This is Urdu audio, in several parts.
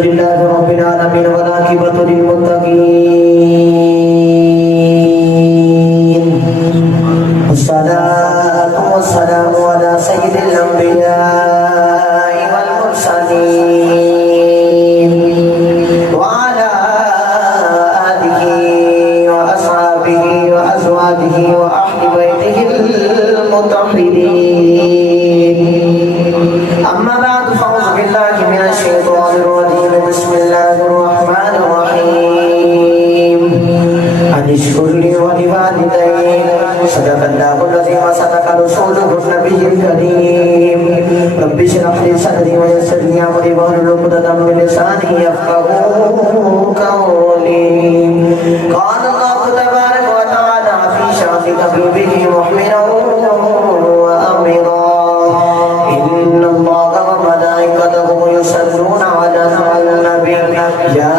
لله رب العالمين والعاقبة للمتقين والصلاة والسلام على سيد الأنبياء والمرسلين وعلى آله وأصحابه وأزواجه وأهل بيته المطهرين أما بعد فأعوذ بالله من الشيطان الرجيم بسم الله الرحمن الرحيم أن اشكر لي ولوالدي صدق الله العظيم وصدق رسوله النبي الكريم رب اشرح لي صدري ويسر لي أمري واحلل عقدة من لساني يفقهوا قولي قال الله تبارك وتعالى في شأن حبيبه محمدا وأمرا إن الله وملائكته يصلون على النبي يا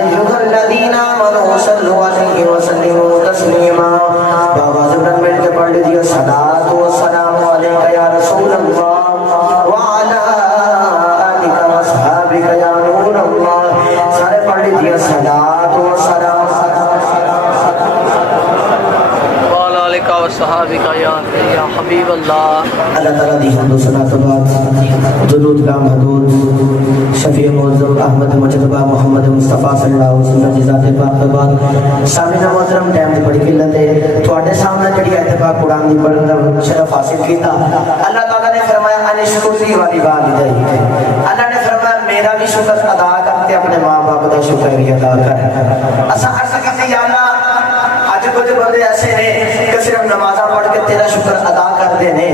أيها الذين آمنوا صلوا عليه وسلموا تسليما بابا زبران مل کے پڑھ لیجیے صلاۃ والسلام علیک یا رسول اللہ وعلى آلک واصحابک یا نور اللہ سارے پڑھ لیجیے صلاۃ والسلام صحابی کا یا حبیب اللہ. اللہ تعالیٰ دی حمد و ثنا کے بعد درود کا محدود شفیع معظم احمد مجتبی محمد مصطفیٰ صلی اللہ علیہ وسلم کی ذات پاک کے بعد سامعین محترم ٹائم دی بڑی قلت ہے تواڈے سامنے جڑی ایت پاک قرآن دی پڑھن دا شرف حاصل کیتا. اللہ تعالیٰ نے فرمایا ان اشکر لی ولوالدی اللہ نے فرمایا میرا بھی شکر ادا کرتے اپنے ماں باپ کا شکر بھی ادا کر. اسا عرض کیتے یا اللہ آج کچھ بندے ایسے ہیں کہ صرف نمازاں پڑھ کے تیرا شکر ادا کرتے ہیں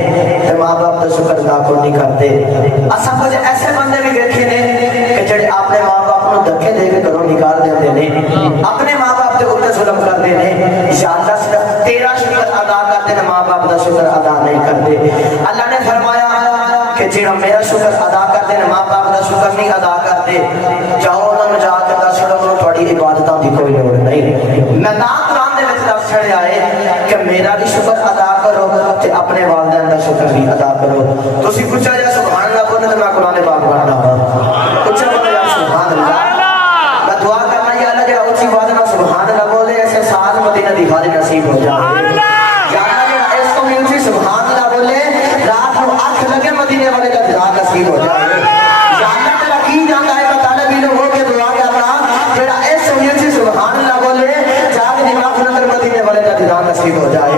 تے ماں باپ کا شکر ادا کو نہیں کرتے. اسا کچھ ایسے بندے بھی دیکھے نے کہ جڑے اپنے ماں باپ کو دھکے دے کے گھروں نکال دیتے ہیں اپنے ماں باپ کے اوپر ظلم کرتے ہیں. یا اللہ صرف تیرا شکر ادا کرتے ہیں ماں باپ کا شکر ادا نہیں کرتے. اللہ نے فرمایا کہ جڑا میرا شکر ادا کرتے ہیں ماں باپ کا شکر نہیں ادا کرتے جاؤ انہاں نوں جا کے دس چھڑو تہاڈی عبادتاں دی کوئی لوڑ نہیں. میں قرآن دے وچ لفظ چھڑیا ہے کہ میرا بھی شکر ادا کرو تے اپنے والدین کا شکر بھی ادا کرو. تسی پوچھا جا سبحان اللہ بولے تے میں قرآن پاک پڑھنا ہوں پوچھا بولے یا سبحان اللہ. میں دعا کرنا یا اللہ جڑا اونچی آواز نال سبحان اللہ بولے ایسے سال مدینہ دی حاضری نصیب ہو جائے. یا اللہ جڑا اس کو اونچی سبحان اللہ بولے رات کو اکھ لگے مدینے والے کا دیدار نصیب ہو جائے. یا اللہ تیرا کی جاندا ہے بتا لے بھی لوگوں کے دعا کرنا جڑا اس اونچی سبحان اللہ بولے جاگ دماغ نظر مدینے والے کا دیدار نصیب ہو جائے.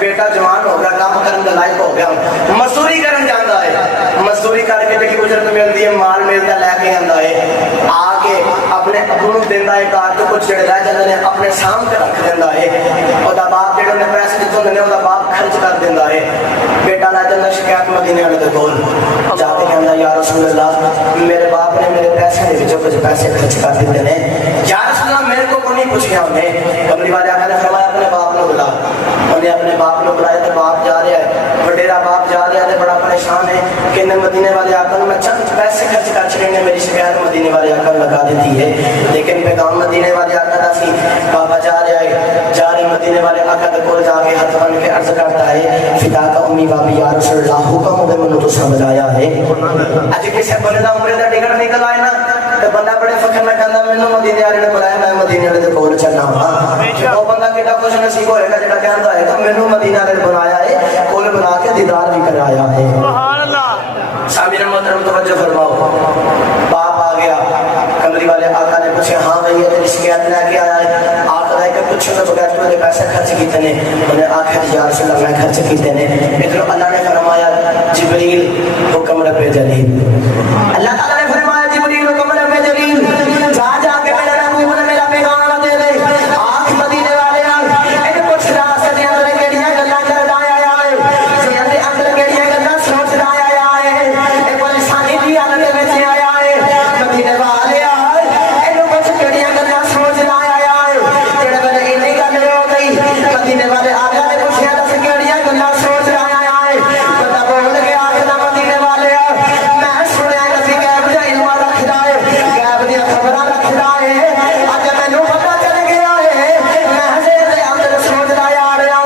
بیٹا جوان ہو گیا کام کرنے کا لائق ہو گیا مزدوری کرن جاندا ہے مزدوری کر کے جڑی اجرت ملتی ہے مال ملتا لے کے آندا ہے آ کے اپنے ابو نوں دیندا ہے کار تو کچھ جڑے رہ جاندے نے اپنے سامنے رکھ دیندا ہے اودا باپ جڑے نے پیسے دتے نے اودا باپ خرچ کر دیندا ہے. بیٹا لا جاندا شکایت مدینے والے دے کول جا کے کہندا یا رسول اللہ میرے باپ نے میرے پیسے دے وچوں کچھ پیسے خرچ کر دیتے نے. یا رسول اللہ میرے کو نہیں پوچھیا انہیں کملی والے آقا نے فرمایا باپ نے بلایا تو باپ جا رہا ہے، وڈیرا باپ جا رہا ہے، بڑا پریشان ہے کہ مدینے والے آقا میں چند پیسے خرچ کر چکے نے، میری شکایت مدینے والے آقا لگا دیتی ہے، لیکن پیغام مدینے والے آقا کا سی، بابا جا رہا ہے، جا رہے مدینے والے آقا کے کول جا کے ہاتھ بن کے عرض کرتا ہے فدا کا امی بابی یا رسول اللہ حکم دے منو تو سمجھایا ہے۔ اج کسی بندے دا عمرے دا ٹکٹ نکل آئے نا تے بندہ بڑے فخر نال کہندا مینوں مدینے والے نے بلایا، میں مدینے والے دے کول چلنا ہاں، وہ بندہ کیڑا خوش نصیب ہوئے گا جڑا کہندا ہے کہ مینوں مدینے والے نے بلایا ہے، کول بنا کے دیدار بھی کرایا ہے۔ سبحان اللہ۔ سامعین محترم توجہ فرماؤ، باپ آ گیا، کملی والے آقا نے پوچھا ہاں بھائی یہ تیری شکایت لے کے آیا ہے؟ آقا نے کہ کچھ تو بغیر تو نے پیسے خرچ کیتے نے، انہوں نے آخیا یا رسول اللہ میں خرچ کیتے نے، ادھر اللہ نے فرمایا جبریل حکم رب جلیل، اللہ تعالیٰ نے فرمایا جبریل حکم رب جلیل، جا جا کے میرے محبوب نے میرا پیغام دے دے، آنکھ مدینے والے ان کچھ راستے دے اندر کیڑیاں گلاں کر آیا ہے، ذہن دے اندر کیڑیاں گلاں سوچ آیا ہے، اے پریشانی دی حالت وچ آیا ہے، مدینے والے ان کچھ کیڑیاں گلاں سوچ آیا ہے، جڑے بندے اینی گل ہو گئی مدینے والے آقا نے پوچھا دس کیڑیاں گلاں سوچ آیا ہے، بندہ بول کے آکھدا مدینے والے میں سنیا نبی غیب دا علم رکھدا ہے، غیب دی خبراں رکھدا ہے، اج مینوں پتہ چل گیا ہے، میں ذہن دے اندر سوچ آیا رہا،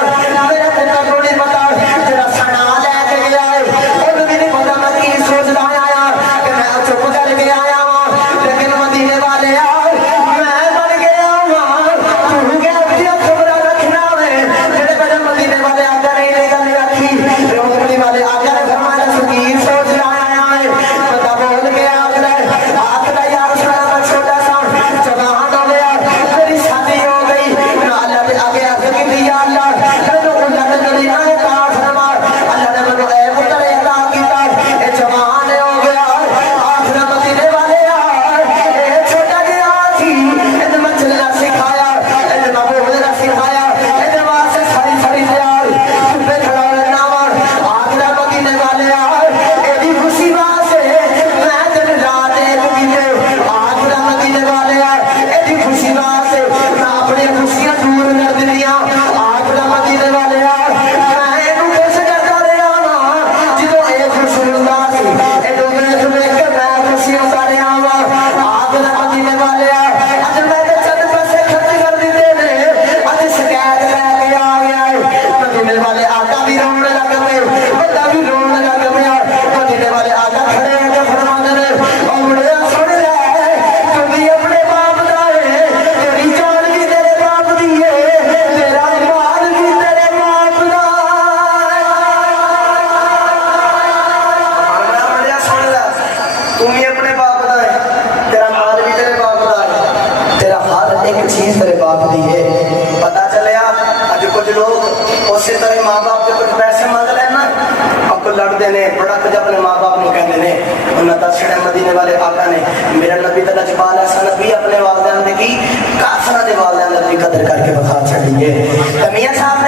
میرے پتر نوں نہیں پتہ جڑا سنا لے کے گیا ہے، اونوں بھی نہیں پتہ میں کی سوچ آیا کہ میں چپ کر کے آیا ہاں، لیکن مدینے والے میں بن گیا ہاں، تو غیب دی خبراں رکھنا ہے، جڑے بڑے مدینے والے آقا نے یہ گل رکھی، مدینے والے آقا نے فرمایا سکی سوچ آیا ہے، بندہ بول کے آخر یا رسول اللہ میں چھوٹا سا جوان ہو گیا، میری شادی ہو گئی، نہ اللہ نے آگے عرض کی یا اللہ مینوں اللہ نے کرینا عطا فرما، اللہ نے مینوں اے پتر عطا کیتا، اے جوان ہو گیا، آخر مدینے والے اے چھوٹا گیا سی، اے میں چلنا سکھایا، اے میں بولنا سکھایا، اے واسطے ساری ساری تیار پہ کھڑا رہنا وا، آخر مدینے والے اے دی خوشی واسطے میں دن رات ایک کیتے، آخر مدینے والے اے دی خوشی واسطے میں اپنی خوشیاں دور کر دنیا، آخر مدینے والے میں اینو خوش کرتا رہا وا، جدوں اے خوش ہوندا سی اینو ویکھ ویکھ کے میں خوشی ہوندا رہا وا، آخر مدینے والے اج میں تے چند پیسے خرچ کر دیتے نے، اج شکایت لے کے آ گیا ہے، مدینے والے آقا بھی رونے لگ پے، بندہ بھی رونے لگ پیا، مدینے والے آقا کھڑے ہو کے فرماندے نے او بڑے سن لے تو بھی اپنے باپ دا ہے، تیری جان بھی تیرے باپ دی ہے، تیرا مال بھی تیرے باپ دا بڑا سن لے تو بھی اپنے باپ دا ہے، تیرا مال بھی تیرے باپ دا ہے، تیرا ہر ایک چیز تیرے باپ دی ہے۔ پتا چلیا اج کچھ لوگ اسی طرح ماں باپ سے کچھ پیسے مانگ لے نا اب لڑتے ہیں، بڑا کچھ اپنے ماں باپ کو کہتے ہیں، انہوں نے دس مدینے والے آقا نے میرا نبی کا جبال ایسا نبی اپنے والدین کی کافرہ دے والدین کی قدر کر کے بخار چھڑی ہے۔ میاں صاحب